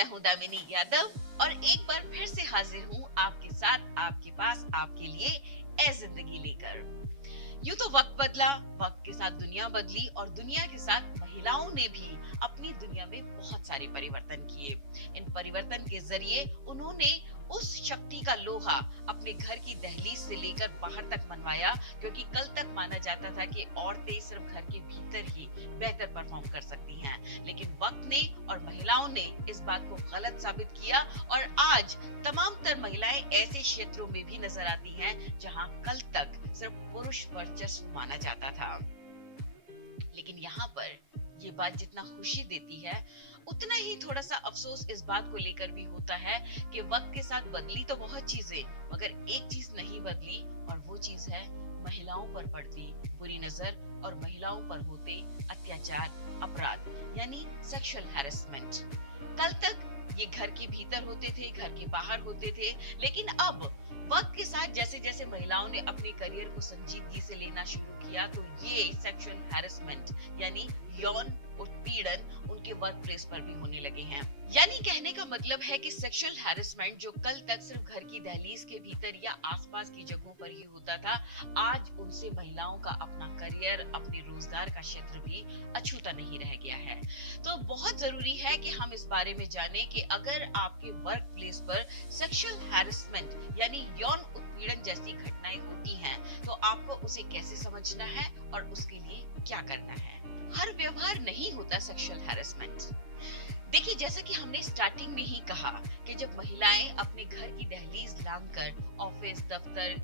मैं हूँ दामिनी यादव और एक बार फिर से हाजिर हूँ आपके साथ, आपके पास, आपके लिए ए जिंदगी लेकर। यूं तो वक्त बदला, वक्त के साथ दुनिया बदली और दुनिया के साथ महिलाओं ने भी अपनी दुनिया में बहुत सारे परिवर्तन किए। इन परिवर्तन के जरिए उन्होंने उस शक्ति का लोहा अपने घर की दहलीज से लेकर बाहर तक मनवाया, क्योंकि कल तक माना जाता था कि औरतें सिर्फ घर के भीतर ही बेहतर परफॉर्म कर सकती हैं, लेकिन वक्त ने और महिलाओं ने इस बात को गलत साबित किया और आज तमाम तर महिलाएं ऐसे क्षेत्रों में भी नजर आती हैं जहां कल तक सिर्फ पुरुष वर्चस्व माना जाता था। लेकिन यहाँ पर ये बात जितना खुशी देती है, उतना ही थोड़ा सा अफसोस इस बात को लेकर भी होता है कि वक्त के साथ बदली तो बहुत चीजें, मगर एक चीज नहीं बदली और वो चीज है महिलाओं पर पड़ती बुरी नजर और महिलाओं पर होते अत्याचार, अपराध, यानी सेक्सुअल हैरेसमेंट। कल तक ये घर के भीतर होते थे, घर के बाहर होते थे, लेकिन अब वक्त के साथ जैसे जैसे महिलाओं ने अपने करियर को संजीदगी से लेना शुरू किया, तो ये सेक्सुअल हैरेसमेंट यानी यौन उत्पीड़न उनके वर्क प्लेस पर भी होने लगे हैं। यानी कहने का मतलब है कि सेक्सुअल हैरेसमेंट जो कल तक सिर्फ घर की दहलीज के भीतर या आसपास की जगहों पर ही होता था, आज उनसे महिलाओं का अपना करियर, अपने रोजगार का क्षेत्र भी अछूता नहीं रह गया है। तो बहुत जरूरी है कि हम इस बारे में जानें कि अगर आपके वर्क प्लेस पर सेक्सुअल हैरेसमेंट यानी यौन उत्पीड़न जैसी घटनाएं होती हैं, तो आपको उसे कैसे समझना है और उसके लिए क्या करना है। हर व्यवहार नहीं होता सेक्सुअल हैरेसमेंट। देखिए, जैसा कि हमने स्टार्टिंग में ही कहा कि जब महिलाएं अपने घर की दहलीज लांघकर ऑफिस, दफ्तर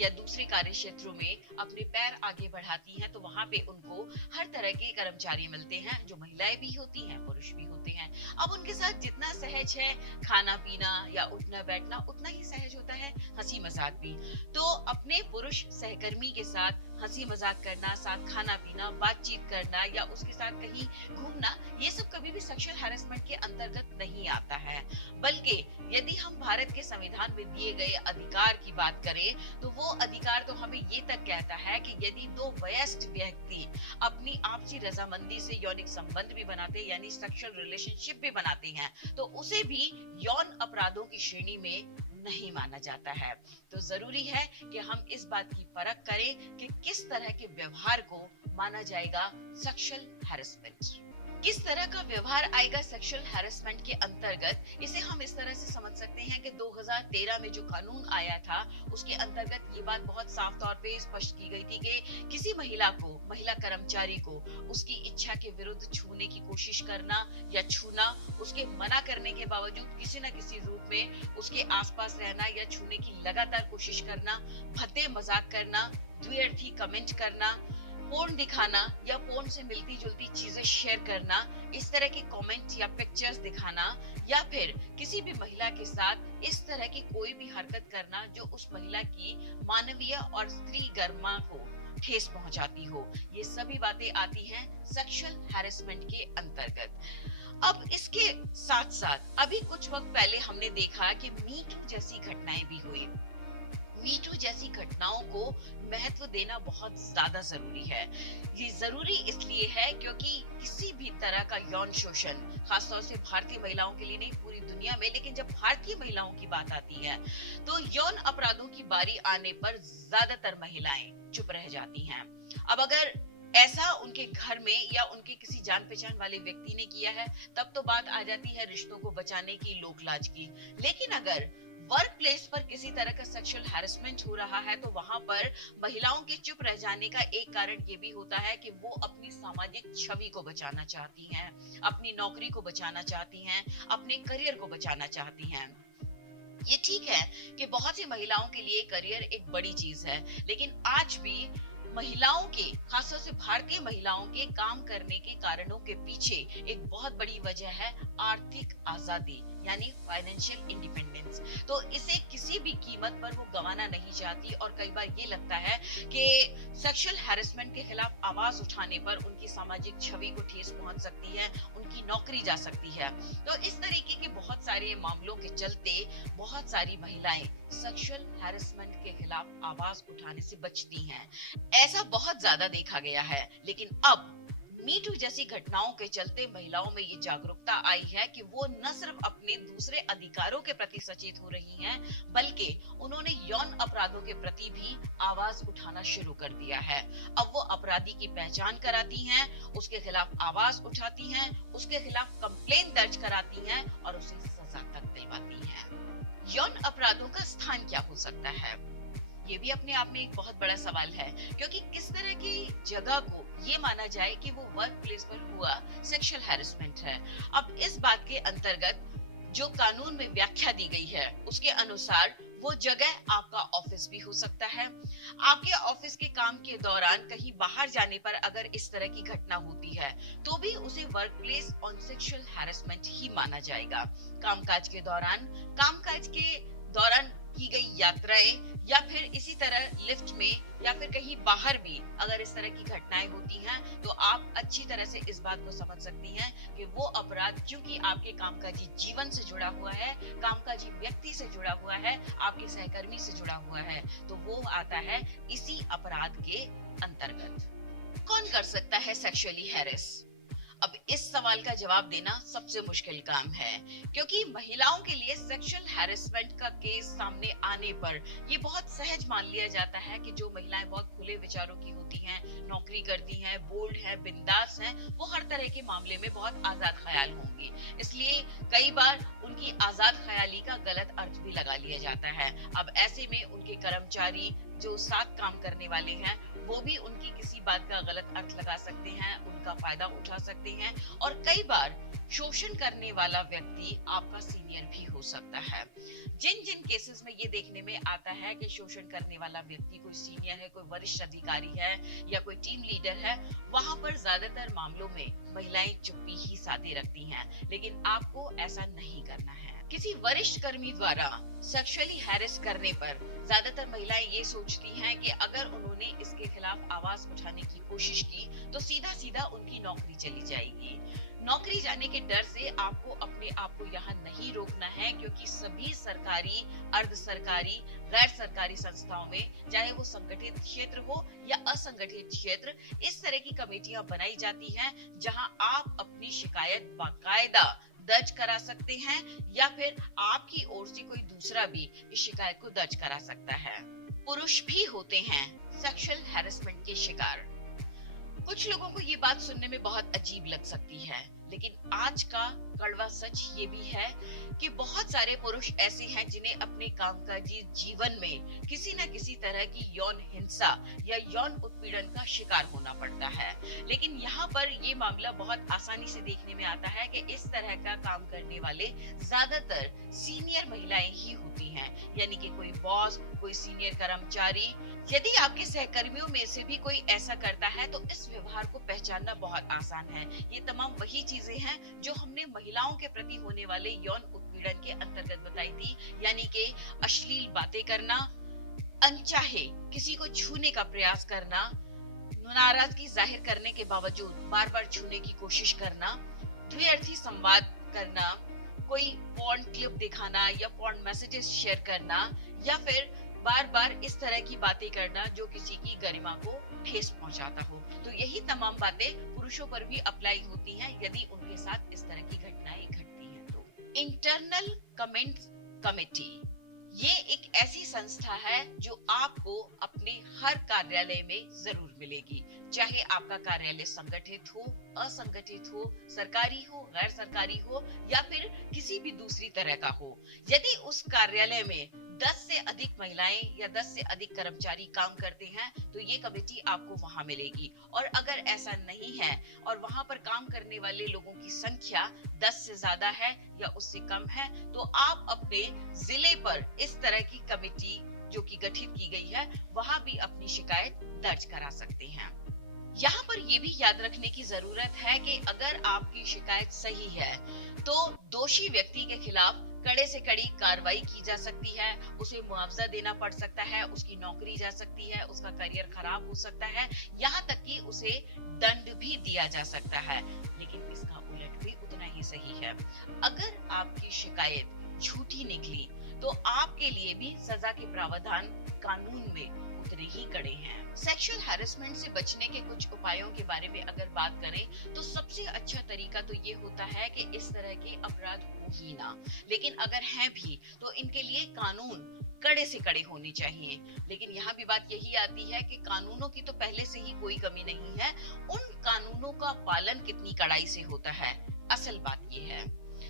या दूसरे कार्य क्षेत्रों में अपने पैर आगे बढ़ाती हैं, तो वहां पे उनको हर तरह के कर्मचारी मिलते हैं, जो महिलाएं भी होती हैं, पुरुष भी होते हैं। अब उनके साथ जितना सहज है खाना पीना या उठना बैठना, उतना ही सहज होता है हंसी मजाक भी। तो अपने पुरुष सहकर्मी के साथ हंसी मजाक करना, साथ खाना पीना, बातचीत करना या उसके साथ कहीं घूमना, ये सब कभी भी सेक्सुअल हैरेसमेंट के अंतर्गत नहीं आता है। बल्कि यदि हम भारत के संविधान में दिए गए अधिकार की बात करें, तो वो अधिकार तो हमें ये तक कहता है कि यदि दो वयस्क व्यक्ति अपनी आपसी रजामंदी से यौनिक संबंध भी बनाते यानी सेक्सुअल रिलेशनशिप भी बनाते हैं, तो उसे भी यौन अपराधों की श्रेणी में नहीं माना जाता है। तो जरूरी है कि हम इस बात की परख करें कि किस तरह के व्यवहार को माना जाएगा सेक्सुअल हैरेसमेंट। किस तरह का व्यवहार आएगा सेक्सुअल हैरेसमेंट के अंतर्गत, इसे हम इस तरह से समझ सकते हैं कि 2013 में जो कानून आया था, उसके अंतर्गत ये बात बहुत साफ तौर पे स्पष्ट की गई थी कि किसी महिला कर्मचारी को उसकी इच्छा के विरुद्ध छूने की कोशिश करना या छूना, उसके मना करने के बावजूद किसी न किसी रूप में उसके आसपास रहना या छूने की लगातार कोशिश करना, भद्दे मजाक करना, द्व्यर्थी कमेंट करना, पोर्न दिखाना या पोर्न से मिलती जुलती चीजें शेयर करना, इस तरह के कमेंट या पिक्चर्स दिखाना, या फिर किसी भी महिला के साथ इस तरह की कोई भी हरकत करना जो उस महिला की मानवीय और स्त्री गरिमा को ठेस पहुंचाती हो, ये सभी बातें आती हैं सेक्सुअल हैरेसमेंट के अंतर्गत। अब इसके साथ साथ अभी कुछ वक्त पहले हमने देखा कि मी टू जैसी घटनाएं भी हुई। मी टू जैसी घटनाओं को महत्व देना बहुत ज्यादा जरूरी है। ये जरूरी इसलिए है क्योंकि किसी भी तरह का यौन शोषण, खासतौर से भारतीय महिलाओं के लिए नहीं, पूरी दुनिया में, लेकिन जब भारतीय महिलाओं की बात आती है तो यौन अपराधों की बारी आने पर ज्यादातर महिलाएं चुप रह जाती हैं। अब अगर ऐसा उनके घर में या उनके किसी जान पहचान वाले व्यक्ति ने किया है, तब तो बात आ जाती है रिश्तों को बचाने की, लोक लाज की। लेकिन अगर वर्क प्लेस पर किसी तरह का सेक्सुअल हैरेसमेंट हो रहा है, तो वहां पर महिलाओं के चुप रह जाने का एक कारण ये भी होता है कि वो अपनी सामाजिक छवि को बचाना चाहती हैं, अपनी नौकरी को बचाना चाहती हैं, अपने करियर को बचाना चाहती हैं। ये ठीक है कि बहुत सी महिलाओं के लिए करियर एक बड़ी चीज है, लेकिन आज भी महिलाओं के, खासतौर से भारतीय महिलाओं के काम करने के कारणों के पीछे एक बहुत बड़ी वजह है आर्थिक आजादी यानी फाइनेंशियल इंडिपेंडेंस। तो इसे किसी भी कीमत पर वो गंवाना नहीं चाहती और कई बार ये लगता है कि सेक्सुअल हैरेसमेंट के खिलाफ आवाज उठाने पर उनकी सामाजिक छवि को ठेस पहुंच सकती है, उनकी नौकरी जा सकती है। तो इस तरीके के बहुत सारे मामलों के चलते बहुत सारी महिलाएं सेक्सुअल हैरेसमेंट के खिलाफ आवाज उठाने से बचती हैं। ऐसा बहुत ज्यादा देखा गया है, लेकिन अब मी टू जैसी घटनाओं के चलते महिलाओं में ये जागरूकता आई है कि वो न सिर्फ अपने दूसरे अधिकारों के प्रति सचेत हो रही हैं, बल्कि उन्होंने यौन अपराधों के प्रति भी आवाज उठाना शुरू कर दिया है। अब वो अपराधी की पहचान कराती हैं, उसके खिलाफ आवाज उठाती हैं, उसके खिलाफ कंप्लेन दर्ज कराती हैं और उसे सजा तक दिलवाती हैं। यौन अपराधों का स्थान क्या हो सकता है? ये भी अपने आप में एक बहुत बड़ा सवाल है, क्योंकि किस तरह की जगह को ये माना जाए कि वो वर्क प्लेस पर हुआ सेक्सुअल हैरेसमेंट है। अब इस बात के अंतर्गत जो कानून में व्याख्या दी गई है उसके अनुसार वो जगह आपका ऑफिस भी हो सकता है। आपके ऑफिस के काम के दौरान कहीं बाहर जाने पर अगर इस तरह की घटना होती है तो भी उसे work place on sexual harassment ही माना जाएगा। कामकाज के दौरान की गई यात्राएं या फिर इसी तरह लिफ्ट में या फिर कहीं बाहर भी अगर इस तरह की घटनाएं होती हैं तो आप अच्छी तरह से इस बात को समझ सकती हैं कि वो अपराध क्योंकि आपके कामकाजी जीवन से जुड़ा हुआ है, कामकाजी व्यक्ति से जुड़ा हुआ है, आपके सहकर्मी से जुड़ा हुआ है, तो वो आता है इसी अपराध के अंतर्गत। कौन कर सकता है सेक्सुअली हैरेस? अब इस सवाल का जवाब देना सबसे मुश्किल काम है, क्योंकि महिलाओं के लिए सेक्सुअल हैरेसमेंट का केस सामने आने पर ये बहुत सहज मान लिया जाता है कि जो महिलाएं बहुत खुले विचारों की होती हैं, नौकरी करती हैं, बोल्ड हैं, बिंदास हैं, वो हर तरह के मामले में बहुत आजाद ख्याल होंगी। इसलिए कई बार उनकी आजाद ख्याली का गलत अर्थ भी लगा लिया जाता है। अब ऐसे में उनके कर्मचारी जो साथ काम करने वाले हैं वो भी उनकी किसी बात का गलत अर्थ लगा सकते हैं, उनका फायदा उठा सकते हैं और कई बार शोषण करने वाला व्यक्ति आपका सीनियर भी हो सकता है। जिन जिन केसेस में ये देखने में आता है कि शोषण करने वाला व्यक्ति कोई सीनियर है, कोई वरिष्ठ अधिकारी है या कोई टीम लीडर है, वहां पर ज्यादातर मामलों में महिलाएं चुप्पी ही साधे रखती हैं, लेकिन आपको ऐसा नहीं करना है। किसी वरिष्ठ कर्मी द्वारा सेक्सुअली हैरेस करने पर ज्यादातर महिलाएं ये सोचती हैं कि अगर उन्होंने इसके खिलाफ आवाज उठाने की कोशिश की तो सीधा सीधा उनकी नौकरी चली जाएगी। नौकरी जाने के डर से आपको अपने आप को यहाँ नहीं रोकना है, क्योंकि सभी सरकारी, अर्ध सरकारी, गैर सरकारी संस्थाओं में, चाहे वो संगठित क्षेत्र हो या असंगठित क्षेत्र, इस तरह की कमेटियां बनाई जाती हैं जहां आप अपनी शिकायत बाकायदा दर्ज करा सकते हैं या फिर आपकी ओर से कोई दूसरा भी इस शिकायत को दर्ज करा सकता है। पुरुष भी होते हैं सेक्सुअल हैरेसमेंट के शिकार। कुछ लोगों को ये बात सुनने में बहुत अजीब लग सकती है, लेकिन आज का कड़वा सच ये भी है कि बहुत सारे पुरुष ऐसे हैं जिन्हें अपने कामकाजी जीवन में किसी न किसी तरह की यौन हिंसा या यौन उत्पीड़न का शिकार होना पड़ता है। लेकिन यहाँ पर ये मामला बहुत आसानी से देखने में आता है कि इस तरह का काम करने वाले ज्यादातर सीनियर महिलाएं ही होती हैं, यानी कि कोई बॉस, कोई सीनियर कर्मचारी। यदि आपके सहकर्मियों में से भी कोई ऐसा करता है तो इस व्यवहार को पहचानना बहुत आसान है। ये तमाम वही चीजें हैं जो हमने महिलाओं के प्रति होने वाले यौन उत्पीड़न के अंतर्गत बताई थी, यानी कि अश्लील बातें करना, अनचाहे किसी को छूने का प्रयास करना, नाराजगी जाहिर करने के बावजूद बार बार छूने की कोशिश करना, द्व्यर्थी संवाद करना, कोई पॉर्न क्लिप दिखाना या पॉर्न मैसेजेस शेयर करना, या फिर बार बार इस तरह की बातें करना जो किसी की गरिमा को ठेस पहुंचाता हो। तो यही तमाम बातें पुरुषों पर भी अप्लाई होती हैं यदि उनके साथ इस तरह की घटनाएं घटती हैं। तो इंटरनल कमेंट कमेटी ये एक ऐसी संस्था है जो आपको अपने हर कार्यालय में जरूर मिलेगी, चाहे आपका कार्यालय संगठित हो, असंगठित हो, सरकारी हो, गैर सरकारी हो या फिर किसी भी दूसरी तरह का हो। यदि उस कार्यालय में 10 से अधिक महिलाएं या 10 से अधिक कर्मचारी काम करते हैं तो ये कमेटी आपको वहां मिलेगी। और अगर ऐसा नहीं है और वहां पर काम करने वाले लोगों की संख्या 10 से ज्यादा है या उससे कम है तो आप अपने जिले पर इस तरह की कमेटी जो कि गठित की गई है वहां भी अपनी शिकायत दर्ज करा सकते हैं। यहाँ पर ये भी याद रखने की जरूरत है कि अगर आपकी शिकायत सही है तो दोषी व्यक्ति के खिलाफ कड़े से कड़ी कार्रवाई की जा सकती है, उसे मुआवजा देना पड़ सकता है, उसकी नौकरी जा सकती है, उसका करियर खराब हो सकता है, यहाँ तक कि उसे दंड भी दिया जा सकता है। लेकिन इसका उलट भी उतना ही सही है। अगर आपकी शिकायत झूठी निकली तो आपके लिए भी सजा के प्रावधान कानून में उतने उतने ही कड़े हैं। सेक्सुअल हैरेसमेंट से बचने के कुछ उपायों के बारे में अगर बात करें तो सबसे अच्छा तरीका तो ये होता है कि इस तरह के अपराध हो ही ना, लेकिन अगर हैं भी तो इनके लिए कानून कड़े से कड़े होने चाहिए। लेकिन यहाँ भी बात यही आती है कि कानूनों की तो पहले से ही कोई कमी नहीं है, उन कानूनों का पालन कितनी कड़ाई से होता है, असल बात ये है।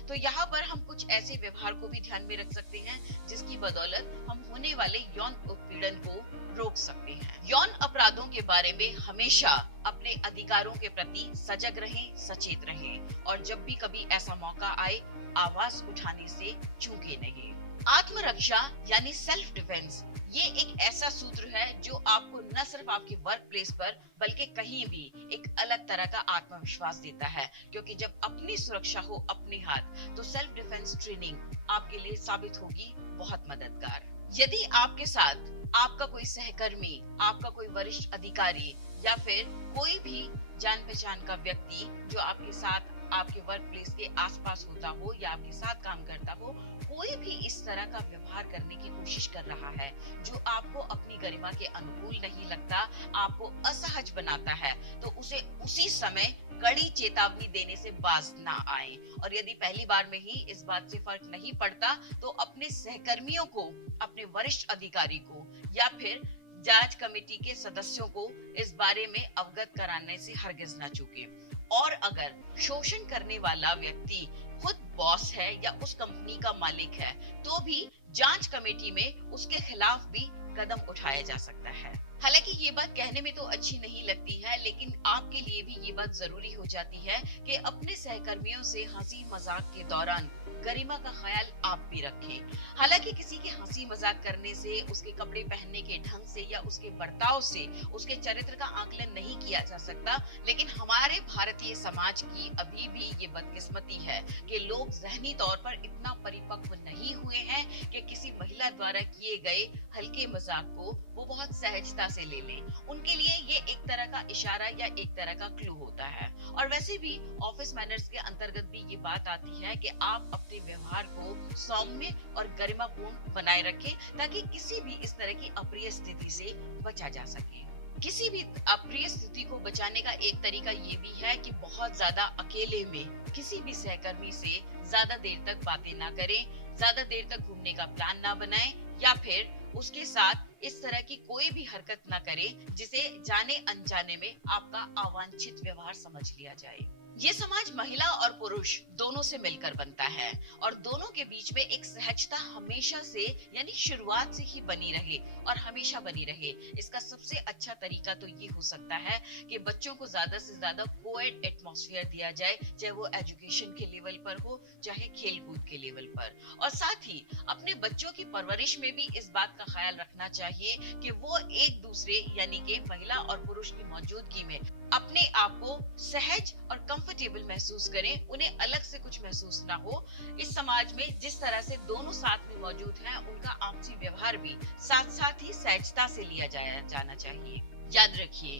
तो यहाँ पर हम कुछ ऐसे व्यवहार को भी ध्यान में रख सकते हैं जिसकी बदौलत हम होने वाले यौन उत्पीड़न को रोक सकते हैं। यौन अपराधों के बारे में हमेशा अपने अधिकारों के प्रति सजग रहें, सचेत रहें और जब भी कभी ऐसा मौका आए आवाज उठाने से चूके नहीं। आत्मरक्षा यानी सेल्फ डिफेंस ये एक ऐसा सूत्र है जो आपको न सिर्फ आपके वर्क प्लेस पर बल्कि कहीं भी एक अलग तरह का आत्मविश्वास देता है, क्योंकि जब अपनी सुरक्षा हो अपने हाथ तो सेल्फ डिफेंस ट्रेनिंग आपके लिए साबित होगी बहुत मददगार। यदि आपके साथ आपका कोई सहकर्मी, आपका कोई वरिष्ठ अधिकारी या फिर कोई भी जान पहचान का व्यक्ति जो आपके साथ आपके वर्क प्लेस के आसपास होता हो या आपके साथ काम करता हो, कोई भी इस तरह का व्यवहार करने की कोशिश कर रहा है जो आपको अपनी गरिमा के अनुकूल नहीं लगता, आपको असहज बनाता है, तो उसे उसी समय कड़ी चेतावनी देने से बाज ना आए। और यदि पहली बार में ही इस बात से फर्क नहीं पड़ता तो अपने सहकर्मियों को, अपने वरिष्ठ अधिकारी को या फिर जांच कमेटी के सदस्यों को इस बारे में अवगत कराने से हरगिज ना चूके। और अगर शोषण करने वाला व्यक्ति खुद बॉस है या उस कंपनी का मालिक है तो भी जांच कमेटी में उसके खिलाफ भी कदम उठाया जा सकता है। हालांकि ये बात कहने में तो अच्छी नहीं लगती है, लेकिन आपके लिए भी ये बात जरूरी हो जाती है कि अपने सहकर्मियों से हंसी मजाक के दौरान गरिमा का ख्याल आप भी रखें। हालांकि किसी के हंसी मजाक करने से, उसके कपड़े पहनने के ढंग से या उसके बर्ताव से उसके चरित्र का आकलन नहीं किया जा सकता, लेकिन हमारे भारतीय समाज की अभी भी ये बदकिस्मती है कि लोग ज़हनी तौर पर इतना परिपक्व नहीं हुए हैं कि किसी महिला द्वारा किए गए हल्के मजाक को वो बहुत सहजता से ले लें। उनके लिए ये एक तरह का इशारा या एक तरह का क्लू होता है। और वैसे भी ऑफिस मैनर्स के अंतर्गत भी ये बात आती है कि आप अपने व्यवहार को सौम्य और गरिमापूर्ण बनाए रखें ताकि किसी भी इस तरह की अप्रिय स्थिति से बचा जा सके। किसी भी अप्रिय स्थिति को बचाने का एक तरीका ये भी है कि बहुत ज्यादा अकेले में किसी भी सहकर्मी से ज्यादा देर तक बातें ना करें, ज्यादा देर तक घूमने का प्लान ना बनाएं या फिर उसके साथ इस तरह की कोई भी हरकत ना करें जिसे जाने अनजाने में आपका अवांछित व्यवहार समझ लिया जाए। ये समाज महिला और पुरुष दोनों से मिलकर बनता है और दोनों के बीच में एक सहजता हमेशा से यानी शुरुआत से ही बनी रहे और हमेशा बनी रहे। इसका सबसे अच्छा तरीका तो ये हो सकता है कि बच्चों को ज्यादा से ज्यादा कोएड एटमॉस्फेयर दिया जाए, चाहे वो एजुकेशन के लेवल पर हो चाहे खेलकूद के लेवल पर। और साथ ही अपने बच्चों की परवरिश में भी इस बात का ख्याल रखना चाहिए कि वो एक दूसरे यानी कि महिला और पुरुष की मौजूदगी में अपने आप को सहज और कंफर्टेबल महसूस करें, उन्हें अलग से कुछ महसूस ना हो। इस समाज में जिस तरह से दोनों साथ में मौजूद हैं, उनका आपसी व्यवहार भी साथ साथ ही सहजता से लिया जाना चाहिए। याद रखिए,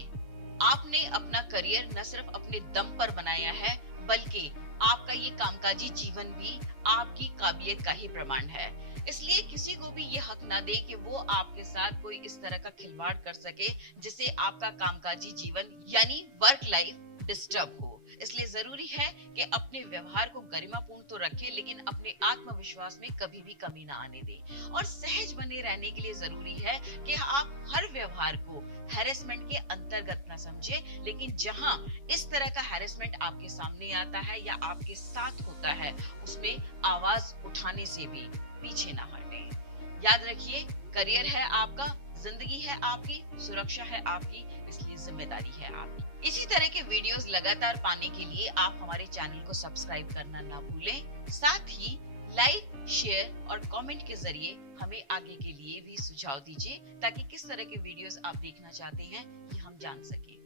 आपने अपना करियर न सिर्फ अपने दम पर बनाया है बल्कि आपका ये कामकाजी जीवन भी आपकी काबिलियत का ही प्रमाण है। इसलिए किसी को भी ये हक ना दे कि वो आपके साथ कोई इस तरह का खिलवाड़ कर सके जिससे आपका कामकाजी जीवन यानी वर्क लाइफ डिस्टर्ब हो। इसलिए जरूरी है कि अपने व्यवहार को गरिमापूर्ण तो रखें लेकिन अपने आत्मविश्वास में कभी भी कमी ना आने दें। और सहज बने रहने के लिए जरूरी है कि आप हर व्यवहार को हैरेसमेंट के अंतर्गत ना समझें, लेकिन जहां इस तरह का हैरेसमेंट आपके सामने आता है या आपके साथ होता है उसमें आवाज उठाने से भी पीछे ना हटें। याद रखिए, करियर है आपका, जिंदगी है आपकी, सुरक्षा है आपकी, इसलिए जिम्मेदारी है आपकी। इसी तरह के वीडियोस लगातार पाने के लिए आप हमारे चैनल को सब्सक्राइब करना ना भूलें। साथ ही लाइक, शेयर और कमेंट के जरिए हमें आगे के लिए भी सुझाव दीजिए ताकि किस तरह के वीडियोस आप देखना चाहते हैं ये हम जान सकें।